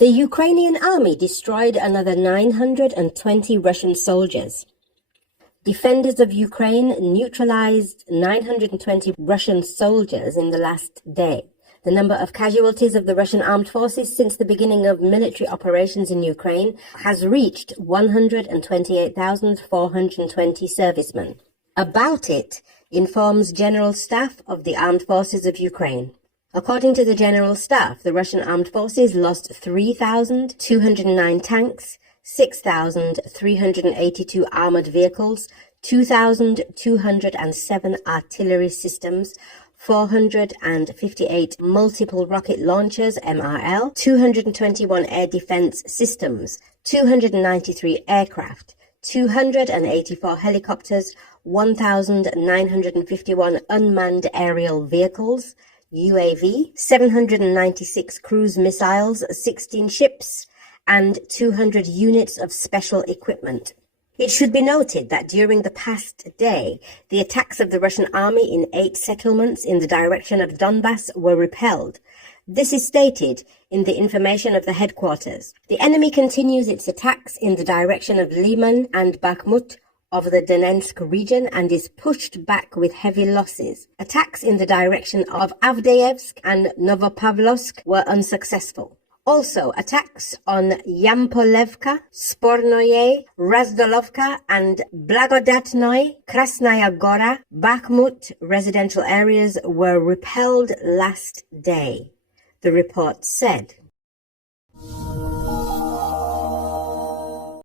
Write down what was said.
The Ukrainian army destroyed another 920 Russian soldiers. Defenders of Ukraine neutralized 920 Russian soldiers in the last day. The number of casualties of the Russian armed forces since the beginning of military operations in Ukraine has reached 128,420 servicemen. About it informs General Staff of the Armed Forces of Ukraine. According to the General Staff, the Russian armed forces lost 3,209 tanks, 6,382 armored vehicles, 2,207 artillery systems, 458 multiple rocket launchers (MRL), 221 air defense systems, 293 aircraft, 284 helicopters, 1,951 unmanned aerial vehicles, UAV, 796 cruise missiles, 16 ships, and 200 units of special equipment. It should be noted that during the past day, the attacks of the Russian army in 8 settlements in the direction of Donbass were repelled. This is stated in the information of the headquarters. The enemy continues its attacks in the direction of Liman and Bakhmut of the Donetsk region and is pushed back with heavy losses. Attacks in the direction of Avdiivsk and Novopavlovsk were unsuccessful. Also, attacks on Yampolevka, Spornoye, Razdolovka, and Blagodatnoy, Krasnaya Gora, Bakhmut residential areas were repelled last day, the report said.